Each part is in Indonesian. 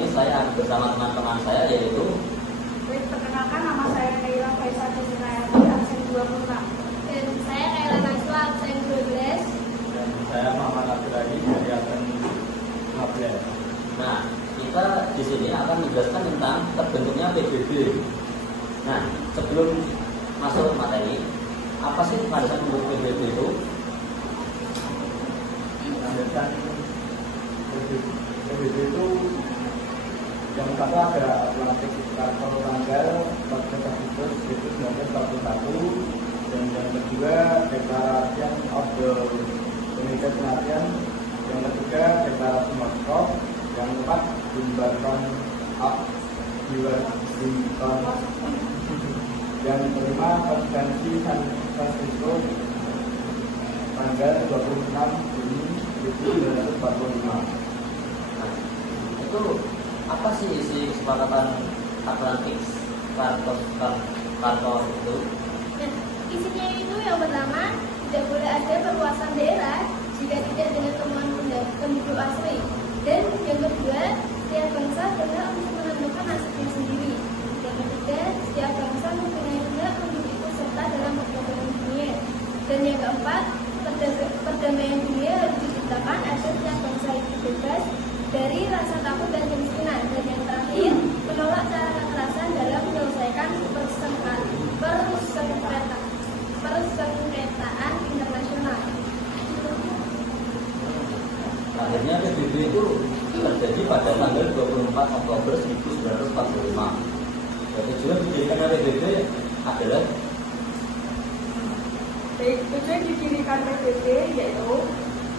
ini saya bersama teman-teman saya yaitu. Perkenalkan, nama saya Naila Faisal Jumnayati, absen 26. Dan saya Kaila Naswa, absen 12. Dan saya Muhammad Abdullah dari absen 15. Nah, kita di sini akan menjelaskan tentang terbentuknya PBB. Nah, sebelum masuk materi, apa sih landasan untuk PBB itu? Landasan PBB itu yang satu ada Atlantik Charter tanggal 14 Agustus 1941, dan yang kedua Declaration of the United Nations, yang ketiga Deklarasi Moskow, yang keempat Jumbaton Up Washington, yang kelima Konvensi San Francisco tanggal 26 Juni 1945. Nah, itu apa sih isi kesepakatan Atlantik Charter itu? Nah, isinya itu yang pertama, tidak boleh ada perluasan daerah jika tidak dengan temuan penduduk asli. Dan yang kedua, setiap bangsa berhak untuk menentukan nasibnya sendiri. Yang ketiga, setiap bangsa mempunyai hak untuk ikut serta dalam perdagangan dunia. Dan yang keempat, perdamaian dunia harus diciptakan agar setiap bangsa itu bebas dari rasa takut dan kemiskinan. Dan yang terakhir, menolak cara kekerasan dalam menyelesaikan persengketaan internasional. Akhirnya PBB itu terjadi pada tanggal 24 Oktober 1945. Tujuan didirikannya PBB adalah Tujuan didirikan PBB yaitu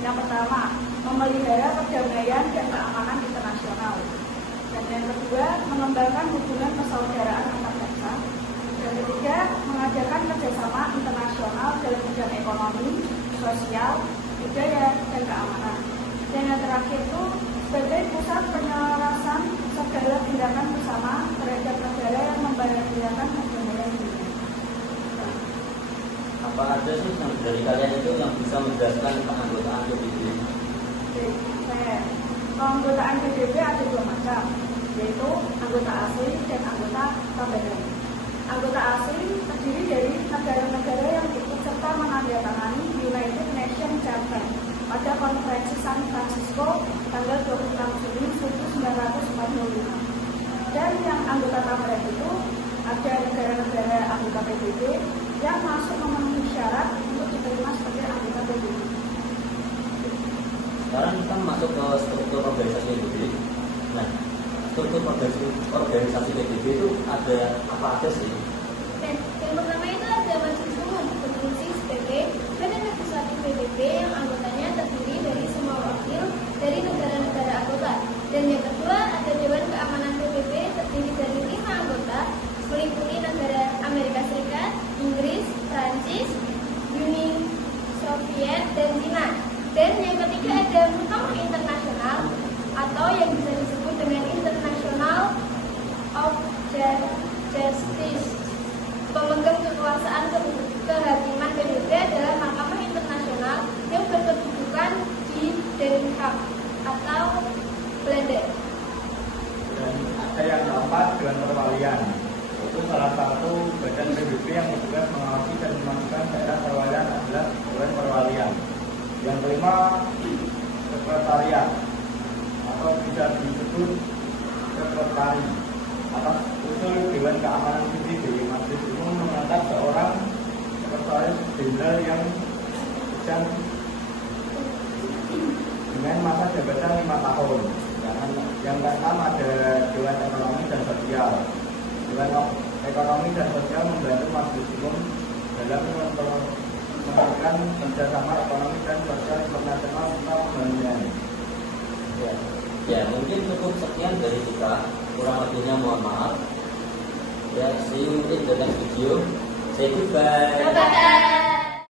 yang pertama, memelihara perdamaian dan keamanan internasional. Dan yang kedua, mengembangkan hubungan persaudaraan antar bangsa. Dan ketiga, mengajarkan kerjasama internasional dalam bidang ekonomi, sosial, budaya, dan keamanan. Dan yang terakhir itu sebagai pusat penyelarasan segala tindakan bersama terhadap negara yang membahagiakan perdamaian dunia. apa aja sih yang dari kalian itu yang bisa menjelaskan tentang anggotaan PBB? Keanggotaan PBB ada dua macam, yaitu anggota asli dan anggota tambahan. Anggota asli terdiri dari negara-negara yang ikut serta menandatangani United Nations Charter pada Konferensi San Francisco tanggal 26 Juni 1945. Dan yang anggota tambahan itu ada negara-negara anggota PBB yang masuk memenuhi syarat untuk diterima sebagai anggota PBB. Sekarang kita masuk ke struktur organisasi PBB. Nah, struktur organisasi PBB itu ada apa aja sih? Dan yang pertama itu ada majelis umum berfungsi sebagai badan legislatif PBB yang anggotanya terdiri dari semua wakil dari negara-negara anggota. Dan yang kedua ada Dewan Keamanan PBB terdiri dari 5 anggota meliputi negara Amerika Serikat, Inggris, Prancis, Uni Soviet, dan Cina. Dan yang ketiga ada Mahkamah Internasional atau yang bisa disebut dengan International of Justice. Pemegang kekuasaan kehakiman PBB adalah Mahkamah Internasional yang berkedudukan di Den Haag atau Belanda. Dan ada yang keempat, Dewan Perwalian. Itu salah satu badan PBB yang bertugas mengawasi dan memastikan daerah perwalian adalah Dewan Perwalian. Yang kelima, Sekretariat atau bisa disebut sekretari atas usul Dewan Keamanan PBB. Majelis Umum mengangkat seorang sekretaris jenderal yang sedang dengan masa jabatan 5 tahun. Yang keenam ada Dewan Ekonomi dan Sosial. Dewan Ekonomi dan Sosial membantu Majelis Umum dalam melakukan kerjasama ekonomi dan sosial internasional serta pembangunan. Ya, mungkin cukup sekian dari kita. Kurang lebihnya mohon maaf. Ya, see you in the next video. Say goodbye. Bye-bye.